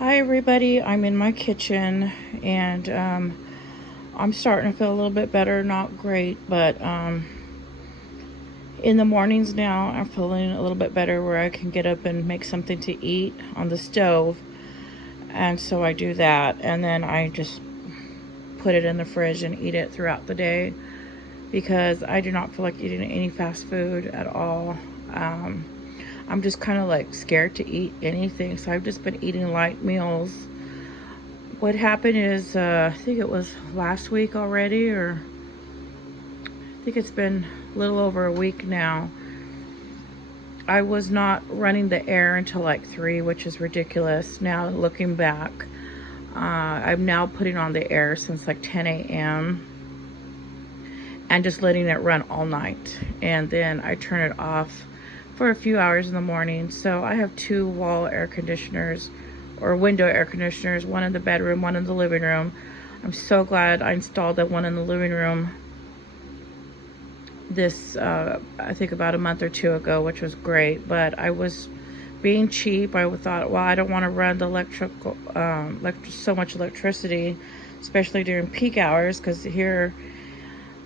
Hi everybody, I'm in my kitchen and I'm starting to feel a little bit better, not great, but in the mornings now I'm feeling a little bit better where I can get up and make something to eat on the stove. And so I do that, and then I just put it in the fridge and eat it throughout the day because I do not feel like eating any fast food at all. I'm just kind of like scared to eat anything, so I've just been eating light meals. What happened is, I think it was last week already, or I think it's been a little over a week now. I was not running the air until like 3, which is ridiculous. Now looking back, I'm now putting on the air since like 10 a.m. and just letting it run all night. And then I turn it off for a few hours in the morning. So I have 2 wall air conditioners or window air conditioners, one in the bedroom, one in the living room. I'm so glad I installed the one in the living room this, I think about a month or 2 ago, which was great. But I was being cheap. I thought, well, I don't want to run the so much electricity, especially during peak hours, because here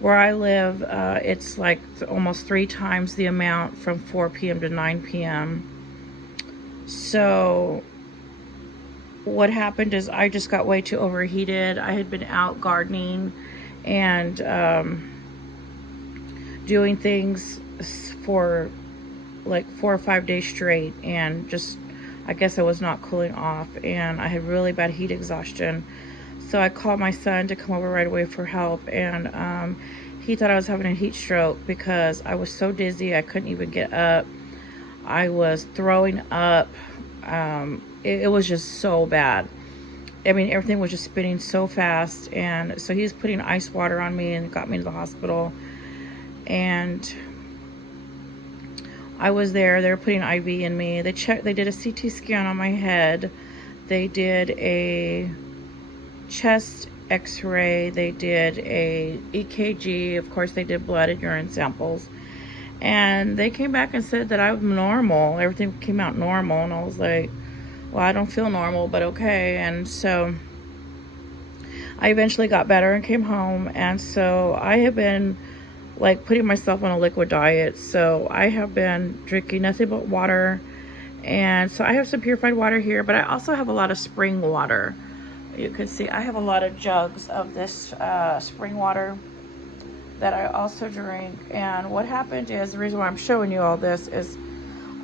where I live, it's like almost 3 times the amount from 4 p.m. to 9 p.m. So what happened is I just got way too overheated. I had been out gardening and doing things for like 4 or 5 days straight, and just, I guess I was not cooling off, and I had really bad heat exhaustion. So I called my son to come over right away for help, and he thought I was having a heat stroke because I was so dizzy I couldn't even get up. I was throwing up. It was just so bad. I mean, everything was just spinning so fast, and so he was putting ice water on me and got me to the hospital. And I was there. They were putting IV in me. They did a CT scan on my head. They did a chest x-ray. They did a EKG. Of course, they did blood and urine samples. And they came back and said that I'm normal. Everything came out normal. And I was like, well, I don't feel normal, but okay. And so I eventually got better and came home. And so I have been like putting myself on a liquid diet. So I have been drinking nothing but water. And so I have some purified water here, but I also have a lot of spring water. You can see I have a lot of jugs of this spring water that I also drink. And what happened is, the reason why I'm showing you all this is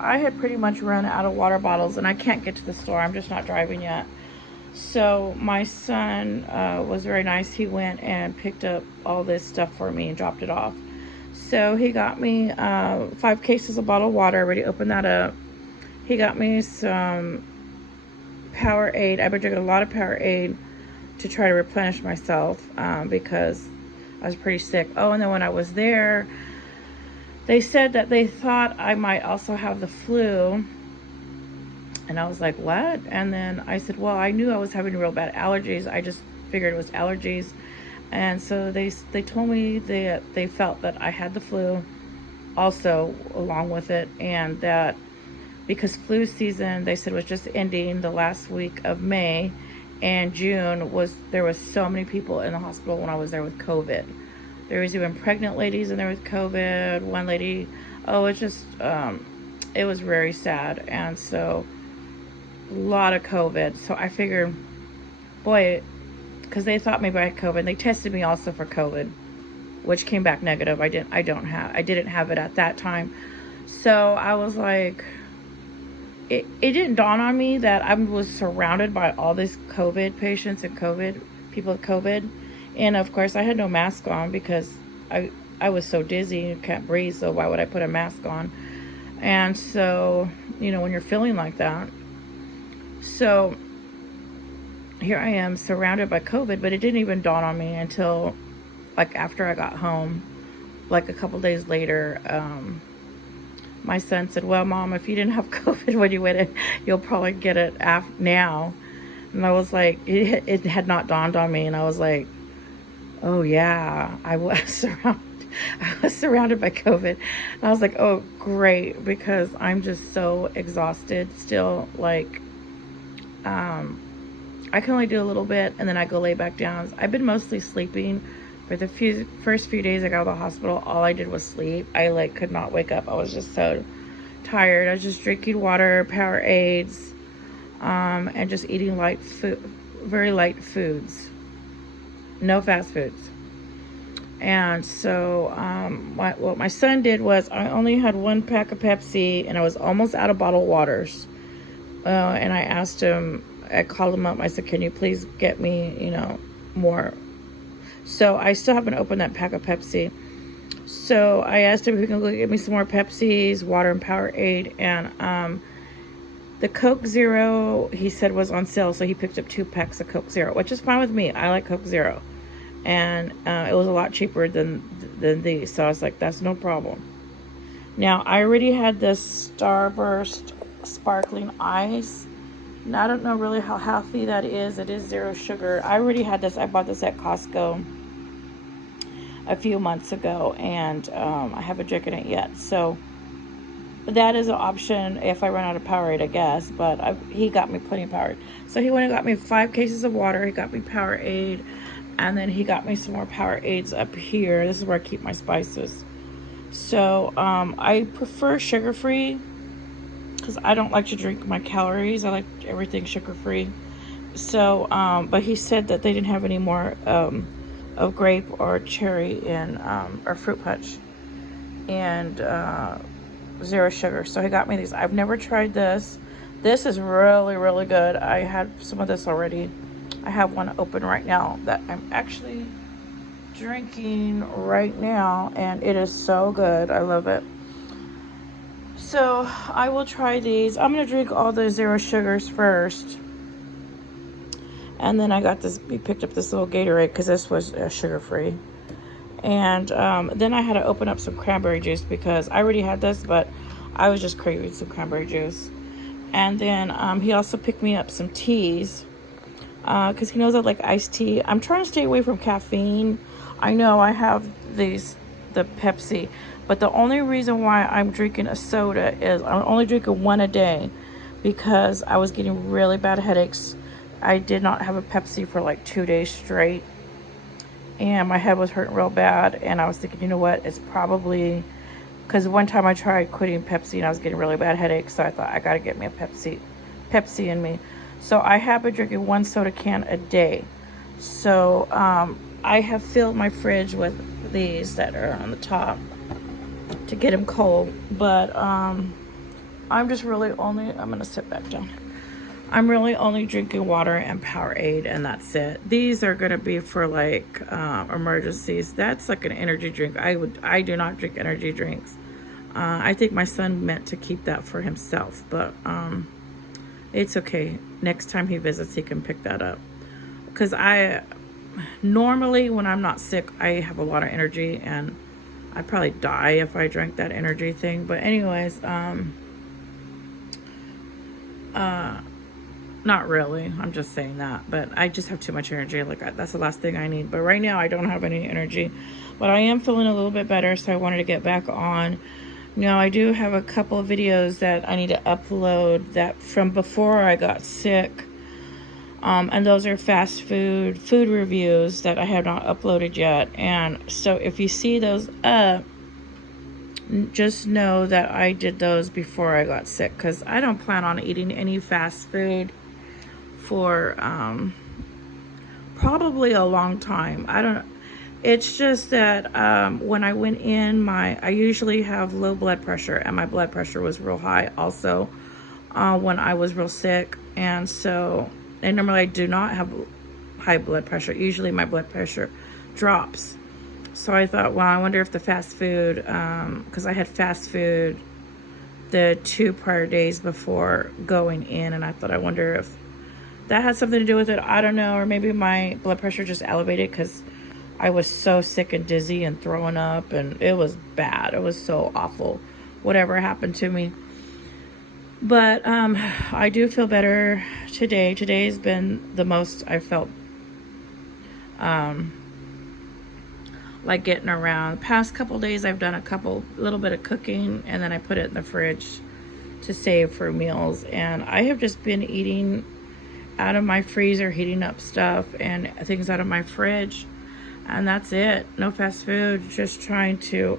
I had pretty much run out of water bottles, and I can't get to the store. I'm just not driving yet. So my son was very nice. He went and picked up all this stuff for me and dropped it off. So he got me 5 cases of bottled water. I already opened that up. He got me some Powerade. I've been drinking a lot of Powerade to try to replenish myself because I was pretty sick. Oh, and then when I was there, they said that they thought I might also have the flu. And I was like, what? And then I said, well, I knew I was having real bad allergies. I just figured it was allergies. And so they told me they felt that I had the flu also along with it, and that because flu season, they said, was just ending the last week of May, and June there was so many people in the hospital when I was there with COVID. There was even pregnant ladies in there with COVID. One lady, it's just, it was very sad. And so a lot of COVID. So I figured, boy, because they thought maybe I had COVID. They tested me also for COVID, which came back negative. I didn't have it at that time. So I was like, it didn't dawn on me that I was surrounded by all these COVID patients and people with COVID. And of course I had no mask on because I was so dizzy and can't breathe. So why would I put a mask on? And so, when you're feeling like that. So here I am surrounded by COVID, but it didn't even dawn on me until like after I got home, like a couple days later. My son said, well, Mom, if you didn't have COVID when you went, you'll probably get it now. And I was like, it had not dawned on me. And I was like, oh yeah, I was surrounded by COVID. And I was like, oh great, because I'm just so exhausted still. Like I can only do a little bit and then I go lay back down. I've been mostly sleeping. For the first few days I got out of the hospital, all I did was sleep. I like could not wake up. I was just so tired. I was just drinking water, Powerades, and just eating light food, very light foods, no fast foods. And so what my son did was, I only had 1 pack of Pepsi and I was almost out of bottled waters. And I asked him, I called him up. I said, can you please get me, you know, more? So I still haven't opened that pack of Pepsi. So I asked him if he can go get me some more Pepsis, water, and Powerade. And the Coke Zero, he said, was on sale. So he picked up 2 packs of Coke Zero, which is fine with me. I like Coke Zero. And it was a lot cheaper than these. So I was like, that's no problem. Now, I already had this Starburst sparkling ice. Now, I don't know really how healthy that is. It is 0 sugar. I already had this. I bought this at Costco a few months ago, and I haven't drinking it yet. So that is an option if I run out of Powerade, I guess. But he got me plenty of Powerade. So he went and got me 5 cases of water. He got me Powerade, and then he got me some more Powerades up here. This is where I keep my spices. So I prefer sugar-free, because I don't like to drink my calories. I like everything sugar-free. So, but he said that they didn't have any more of grape or cherry and or fruit punch and 0 sugar. So he got me these. I've never tried this. This is really, really good. I had some of this already. I have one open right now that I'm actually drinking right now, and it is so good. I love it. So I will try these. I'm going to drink all the 0 sugars first. And then I got this, we picked up this little Gatorade because this was sugar-free. And then I had to open up some cranberry juice because I already had this, but I was just craving some cranberry juice. And then he also picked me up some teas because he knows I like iced tea. I'm trying to stay away from caffeine. I know I have the Pepsi, but the only reason why I'm drinking a soda is I'm only drinking 1 a day because I was getting really bad headaches. I did not have a Pepsi for like 2 days straight, and my head was hurting real bad, and I was thinking, you know what, it's probably because one time I tried quitting Pepsi and I was getting really bad headaches, so I thought I got to get me a Pepsi in me. So I have been drinking 1 soda can a day. So I have filled my fridge with these that are on the top to get them cold, but I'm just really only, I'm gonna sit back down. I'm really only drinking water and Powerade, and that's it. These are gonna be for like emergencies. That's like an energy drink. I do not drink energy drinks. I think my son meant to keep that for himself, but it's okay. Next time he visits, he can pick that up. Because normally when I'm not sick, I have a lot of energy, and I'd probably die if I drank that energy thing. But anyways, not really. I'm just saying that. But I just have too much energy. Like, that's the last thing I need. But right now, I don't have any energy. But I am feeling a little bit better, so I wanted to get back on. Now, I do have a couple of videos that I need to upload that from before I got sick. And those are fast food reviews that I have not uploaded yet. And so if you see those up, just know that I did those before I got sick, because I don't plan on eating any fast food for probably a long time. It's just that when I went in, I usually have low blood pressure, and my blood pressure was real high also when I was real sick. And normally I do not have high blood pressure. Usually my blood pressure drops. So I thought, well, I wonder if the fast food, because I had fast food the 2 prior days before going in, and I thought, I wonder if that had something to do with it. I don't know. Or maybe my blood pressure just elevated because I was so sick and dizzy and throwing up, and it was bad. It was so awful, whatever happened to me. But I do feel better today. Today's been the most I felt like getting around. The past couple days I've done a little bit of cooking, and then I put it in the fridge to save for meals. And I have just been eating out of my freezer, heating up stuff and things out of my fridge. And that's it. No fast food. Just trying to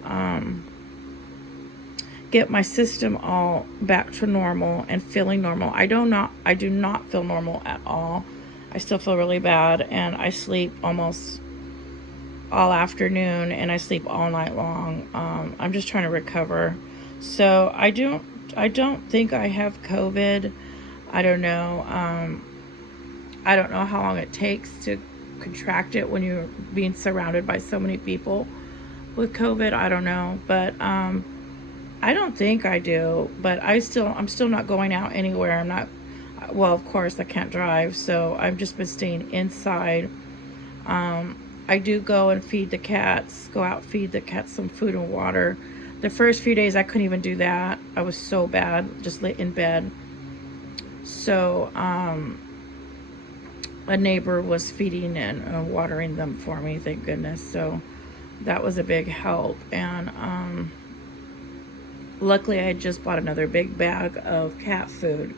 get my system all back to normal and feeling normal. I do not feel normal at all. I still feel really bad, and I sleep almost all afternoon and I sleep all night long. I'm just trying to recover. So I don't think I have COVID. I don't know. I don't know how long it takes to contract it when you're being surrounded by so many people with COVID. I don't know, but I don't think I do. But I'm still not going out anywhere. I'm not. Well, of course I can't drive, so I've just been staying inside. I do go and feed the cats. Go out, feed the cats some food and water. The first few days I couldn't even do that. I was so bad, just lay in bed. So a neighbor was feeding and watering them for me, thank goodness. So that was a big help. And luckily I had just bought another big bag of cat food,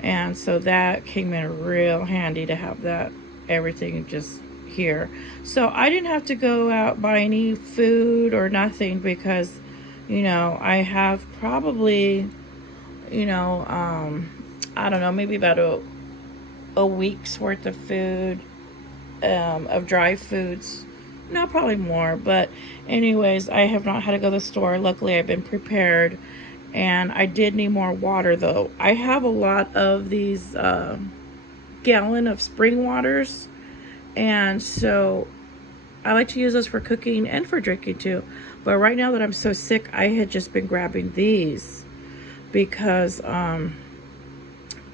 and so that came in real handy to have that everything just here. So I didn't have to go out buy any food or nothing, because I have probably I don't know, maybe about a week's worth of food, of dry foods. No, probably more. But anyways, I have not had to go to the store. Luckily, I've been prepared. And I did need more water, though. I have a lot of these gallon of spring waters. And so I like to use those for cooking and for drinking, too. But right now that I'm so sick, I had just been grabbing these because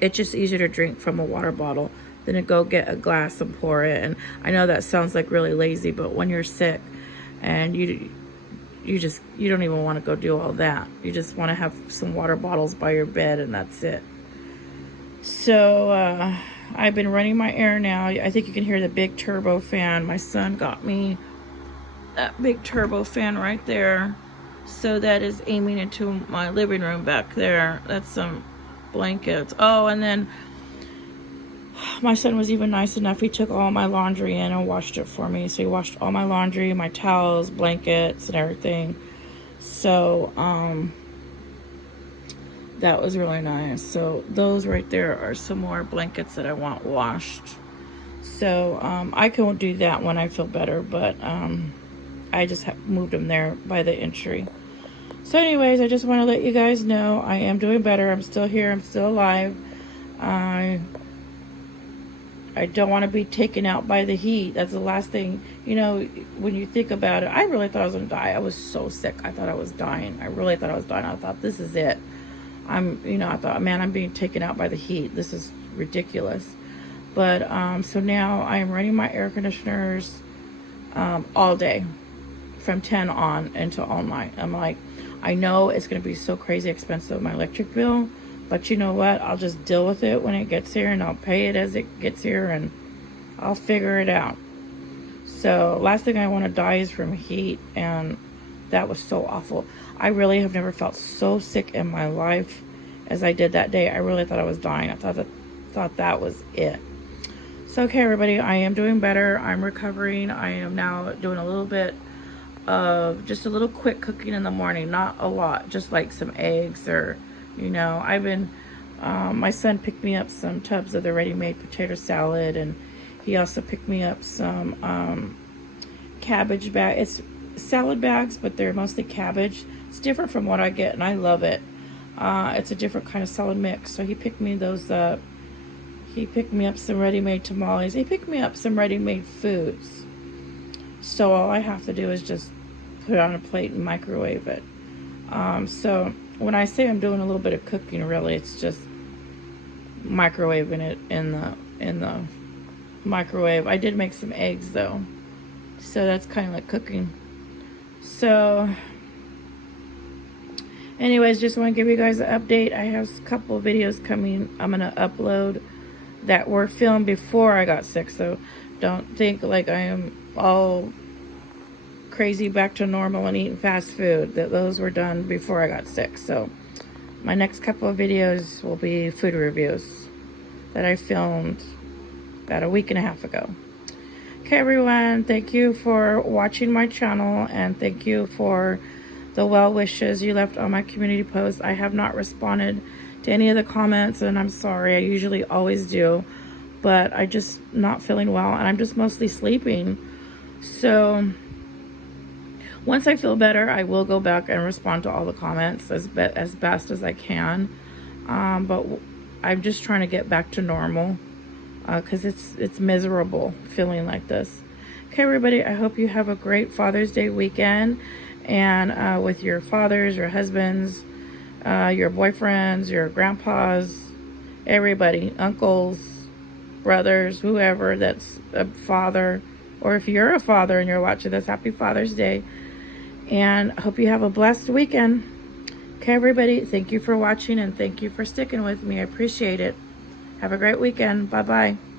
it's just easier to drink from a water bottle than to go get a glass and pour it. And I know that sounds like really lazy, but when you're sick and you don't even want to go do all that. You just want to have some water bottles by your bed, and that's it. So I've been running my air now. I think you can hear the big turbo fan. My son got me that big turbo fan right there. So that is aiming into my living room back there. That's some blankets. Oh, and then my son was even nice enough. He took all my laundry in and washed it for me. So he washed all my laundry, my towels, blankets, and everything. So that was really nice. So those right there are some more blankets that I want washed. So I can do that when I feel better, but I just moved them there by the entry. So anyways, I just want to let you guys know I am doing better. I'm still here. I'm still alive. I don't want to be taken out by the heat. That's the last thing, when you think about it. I really thought I was going to die. I was so sick. I thought I was dying. I really thought I was dying. I thought, this is it. I thought, man, I'm being taken out by the heat. This is ridiculous. But, so now I am running my air conditioners all day from 10 on until all night. I'm like, I know it's going to be so crazy expensive, my electric bill. But you know what? I'll just deal with it when it gets here, and I'll pay it as it gets here, and I'll figure it out. So last thing I want to die is from heat, and that was so awful. I really have never felt so sick in my life as I did that day. I really thought I was dying. I thought that was it. So okay, everybody, I am doing better. I'm recovering. I am now doing a little bit of just a little quick cooking in the morning, not a lot, just like some eggs or I've been, my son picked me up some tubs of the ready-made potato salad, and he also picked me up some cabbage bag. It's salad bags, but they're mostly cabbage. It's different from what I get, and I love it. It's a different kind of salad mix. So he picked me those up. He picked me up some ready-made tamales. He picked me up some ready-made foods. So all I have to do is just put it on a plate and microwave it. So when I say I'm doing a little bit of cooking, really, it's just microwaving it in the microwave. I did make some eggs, though. So that's kind of like cooking. So anyways, just want to give you guys an update. I have a couple of videos coming I'm going to upload that were filmed before I got sick. So don't think like I am all crazy back to normal and eating fast food. Those were done before I got sick. So my next couple of videos will be food reviews. that I filmed about a week and a half ago. Okay, everyone, thank you for watching my channel, and thank you for the well wishes you left on my community post. I have not responded to any of the comments, and I'm sorry. I usually always do, but I just not feeling well, and I'm just mostly sleeping. So once I feel better, I will go back and respond to all the comments as best as I can. But I'm just trying to get back to normal, because it's miserable feeling like this. Okay, everybody, I hope you have a great Father's Day weekend, and with your fathers, your husbands, your boyfriends, your grandpas, everybody, uncles, brothers, whoever that's a father, or if you're a father and you're watching this, happy Father's Day, and I hope you have a blessed weekend. Okay, everybody, thank you for watching, and thank you for sticking with me. I appreciate it. Have a great weekend. Bye-bye.